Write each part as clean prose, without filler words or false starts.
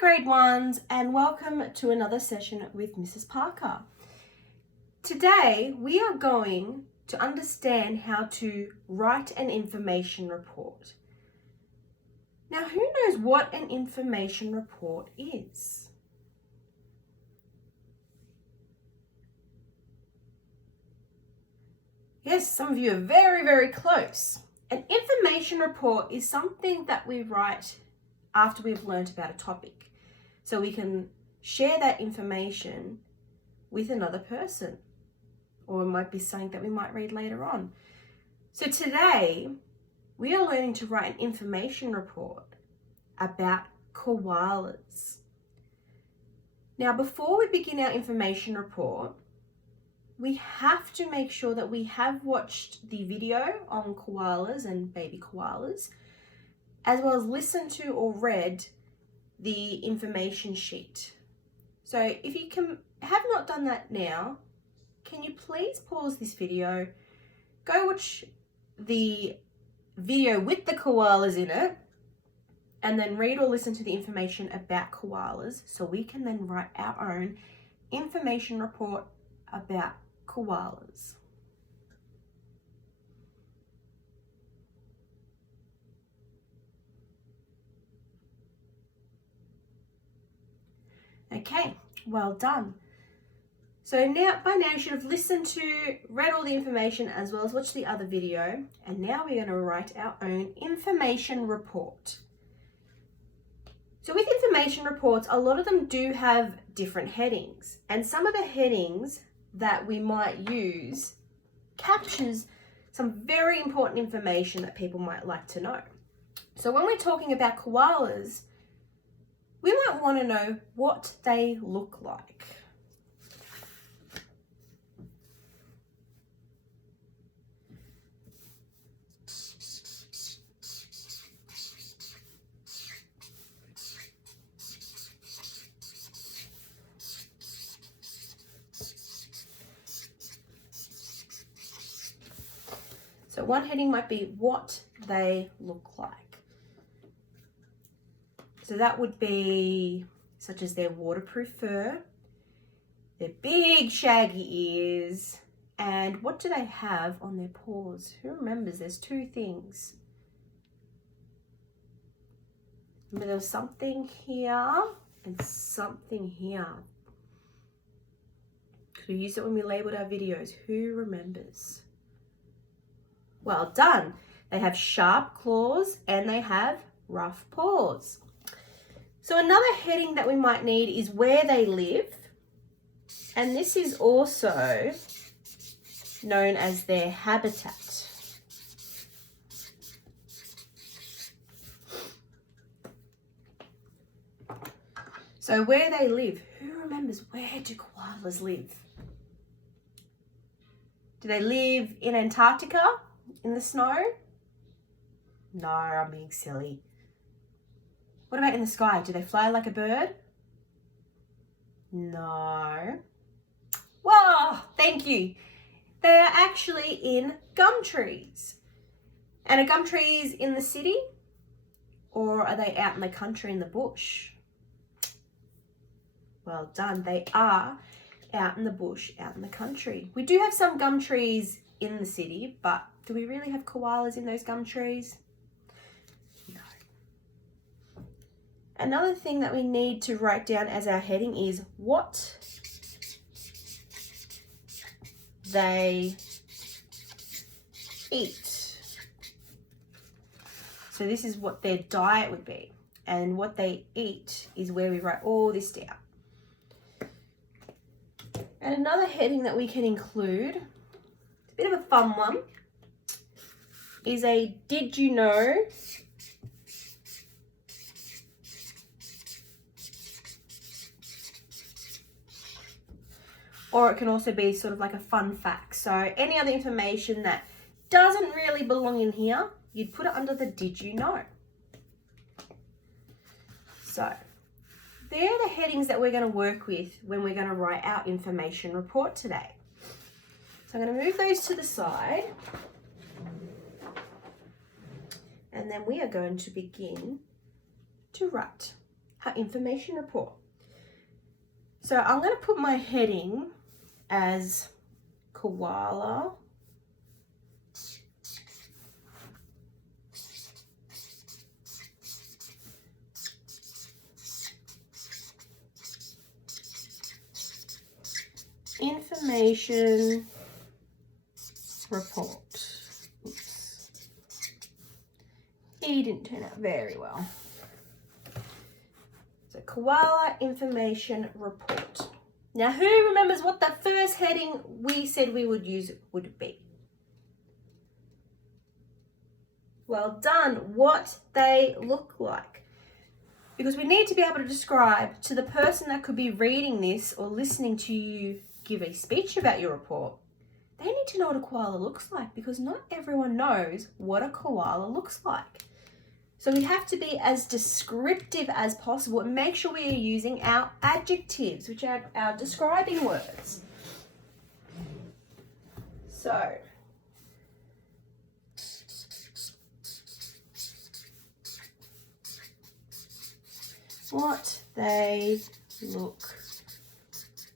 grade ones, and welcome to another session with Mrs. Parker. Today we are going to understand how to write an information report. Now, who knows what an information report is? Yes, some of you are very, very close. An information report is something that we write after we've learned about a topic, so we can share that information with another person, or it might be something that we might read later on. So today we are learning to write an information report about koalas. Now, before we begin our information report, we have to make sure that we have watched the video on koalas and baby koalas, as well as listened to or read the information sheet. So if you have not done that now, can you please pause this video, go watch the video with the koalas in it, and then read or listen to the information about koalas, so we can then write our own information report about koalas. Okay, well done. So by now you should have listened to, read all the information, as well as watched the other video, and now we're going to write our own information report. So with information reports, a lot of them do have different headings, and some of the headings that we might use captures some very important information that people might like to know. So when we're talking about koalas, we might want to know what they look like. So one heading might be what they look like. So that would be such as their waterproof fur, their big shaggy ears, and what do they have on their paws? Who remembers? There's two things. Remember, there was something here and something here. We used it when we labeled our videos. Who remembers? Well done. They have sharp claws and they have rough paws. So another heading that we might need is where they live, and this is also known as their habitat. So where they live, who remembers, where do koalas live? Do they live in Antarctica, in the snow? No, I'm being silly. What about in the sky? Do they fly like a bird? No. Whoa, thank you. They are actually in gum trees. And are gum trees in the city? Or are they out in the country in the bush? Well done. They are out in the bush, out in the country. We do have some gum trees in the city, but do we really have koalas in those gum trees? No. Another thing that we need to write down as our heading is what they eat. So this is what their diet would be, and what they eat is where we write all this down. And another heading that we can include, it's a bit of a fun one, is a did you know? Or it can also be sort of like a fun fact. So any other information that doesn't really belong in here, you'd put it under the did you know. So they're the headings that we're going to work with when we're going to write our information report today. So I'm going to move those to the side. And then we are going to begin to write our information report. So I'm going to put my heading as koala information report. Oops. He didn't turn out very well. So koala information report. Now who remembers what the first heading we said we would use would be? Well done. What they look like. Because we need to be able to describe to the person that could be reading this or listening to you give a speech about your report, they need to know what a koala looks like, because not everyone knows what a koala looks like. So we have to be as descriptive as possible and make sure we are using our adjectives, which are our describing words. So, what they look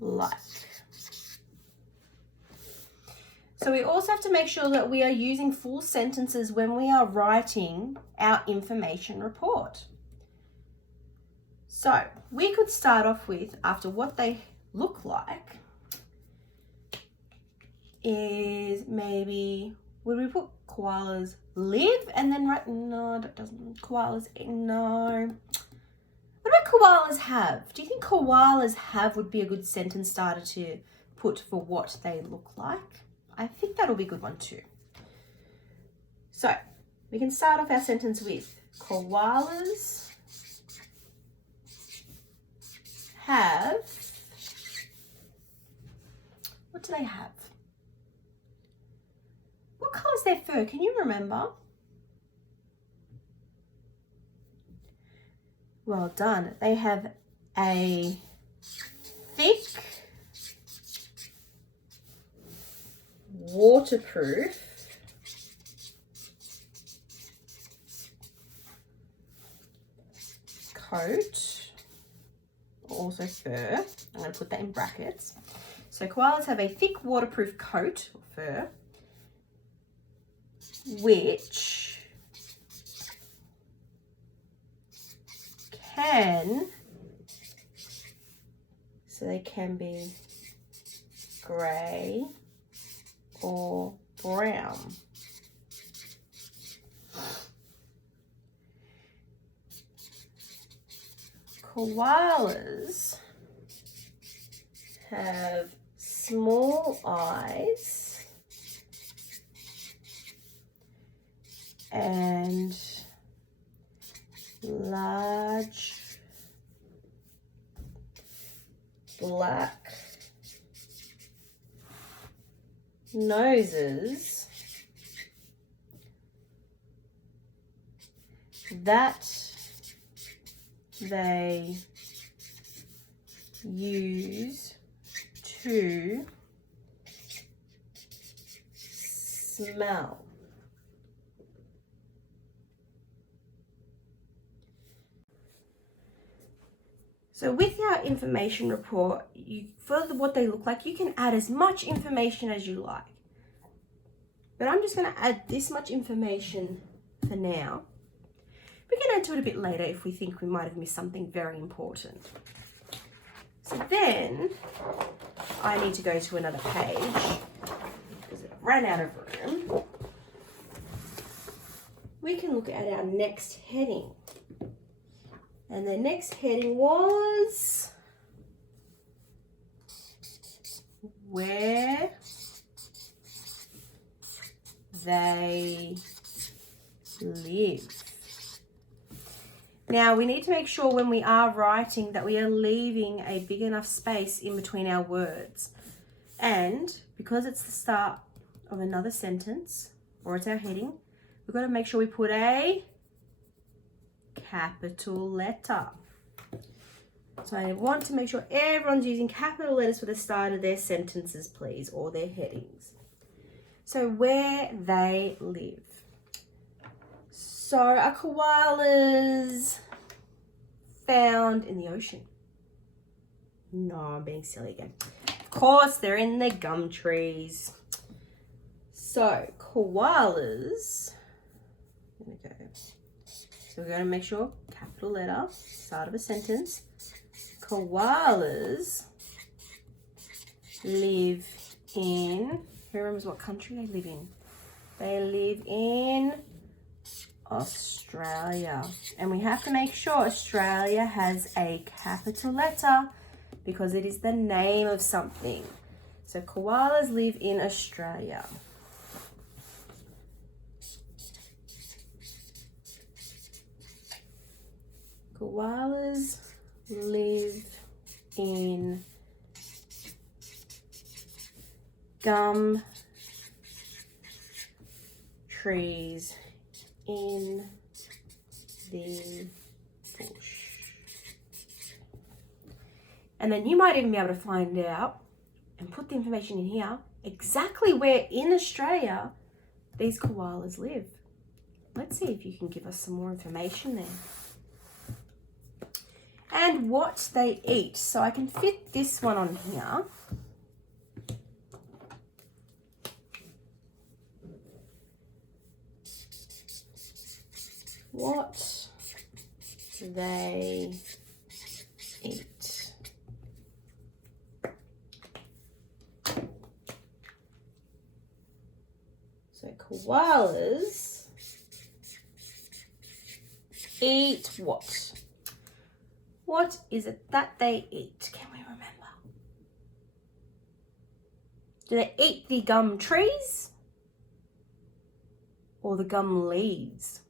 like. So we also have to make sure that we are using full sentences when we are writing our information report. So we could start off with, after what they look like, is maybe, would we put koalas live and then write, no, that doesn't, koalas, no. What about koalas have? Do you think koalas have would be a good sentence starter to put for what they look like? I think that'll be a good one too. So we can start off our sentence with koalas have, what do they have? What colour is their fur? Can you remember? Well done. They have a thick, waterproof coat, also fur. I'm going to put that in brackets. So koalas have a thick waterproof coat or fur, which can, so they can be grey or brown. Koalas have small eyes and large black noses that they use to smell. So with our information report, for what they look like, you can add as much information as you like. But I'm just going to add this much information for now. We can add to it a bit later if we think we might have missed something very important. So then I need to go to another page because I ran out of room. We can look at our next heading. And the next heading was where they live. Now we need to make sure when we are writing that we are leaving a big enough space in between our words. And because it's the start of another sentence, or it's our heading, we've got to make sure we put a capital letter. So I want to make sure everyone's using capital letters for the start of their sentences, please, or their headings. So where they live. So a koala's found in the ocean? No, I'm being silly again. Of course, they're in the gum trees. So, koalas. There we go. So we're going to make sure, capital letter, start of a sentence. Koalas live in, who remembers what country they live in? They live in Australia. And we have to make sure Australia has a capital letter because it is the name of something. So koalas live in Australia. Koalas live in gum trees in the bush. And then you might even be able to find out and put the information in here exactly where in Australia these koalas live. Let's see if you can give us some more information there. And what they eat. So I can fit this one on here. What they eat. So koalas eat what? What is it that they eat? Can we remember? Do they eat the gum trees or the gum leaves?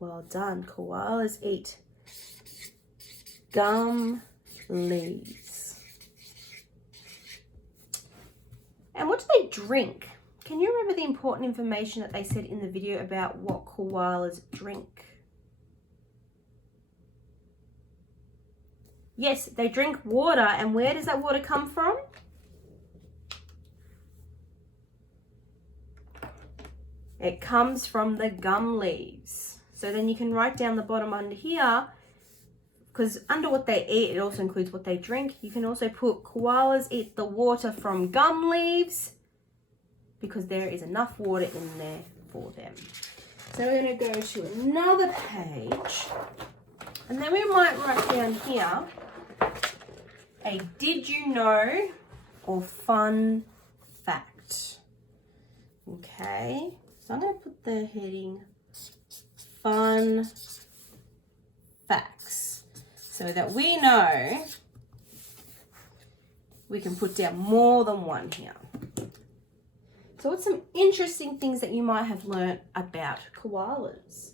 Well done. Koalas eat gum leaves. And what do they drink? Can you remember the important information that they said in the video about what koalas drink? Yes, they drink water. And where does that water come from? It comes from the gum leaves. So then you can write down the bottom under here, because under what they eat, it also includes what they drink. You can also put koalas eat the water from gum leaves because there is enough water in there for them. So we're going to go to another page. And then we might write down here a did you know or fun fact. Okay, so I'm going to put the heading fun facts so that we know we can put down more than one here. So what's some interesting things that you might have learnt about koalas?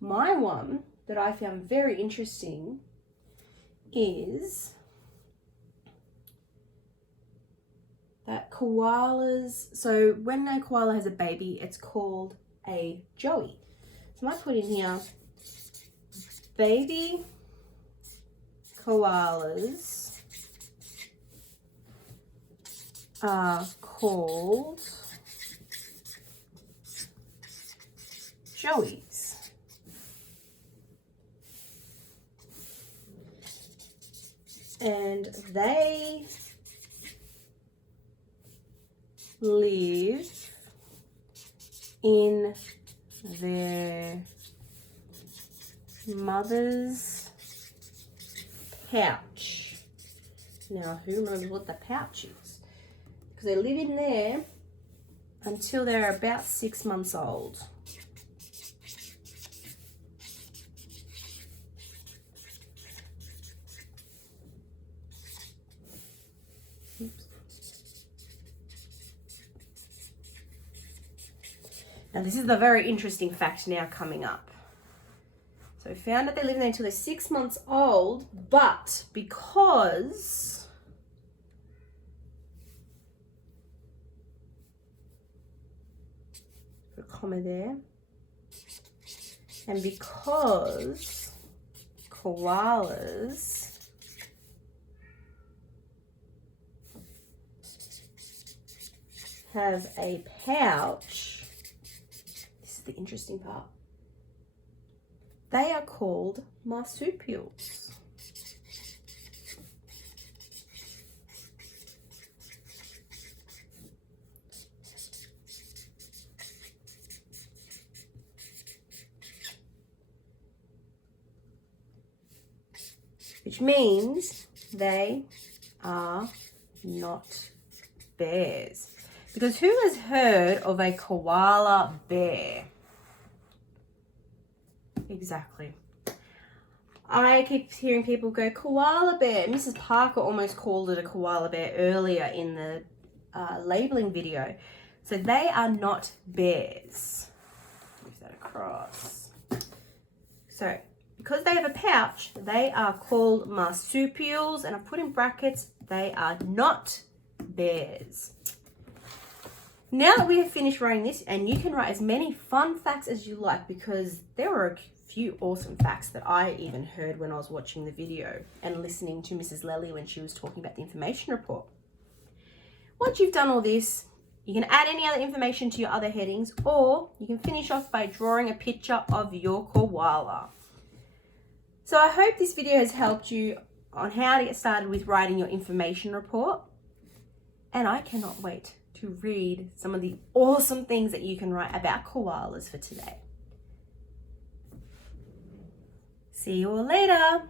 My one that I found very interesting is that koalas, so when a koala has a baby, it's called a joey. So I might put in here, baby koalas are called joeys. And they live in their mother's pouch. Now, who remembers what the pouch is? Because they live in there until they're about 6 months old. Now this is the very interesting fact now coming up. So we found that they live there until they're 6 months old, but because put a comma there, and because koalas have a pouch, this is the interesting part, they are called marsupials. Which means they are not bears. Because who has heard of a koala bear? Exactly. I keep hearing people go, koala bear. Mrs. Parker almost called it a koala bear earlier in the labeling video. So they are not bears. Move that across. So because they have a pouch, they are called marsupials, and I put in brackets, they are not bears. Now that we have finished writing this, and you can write as many fun facts as you like, because there were a few awesome facts that I even heard when I was watching the video and listening to Mrs. Lely when she was talking about the information report. Once you've done all this, you can add any other information to your other headings, or you can finish off by drawing a picture of your koala. So I hope this video has helped you on how to get started with writing your information report. And I cannot wait to read some of the awesome things that you can write about koalas for today. See you all later.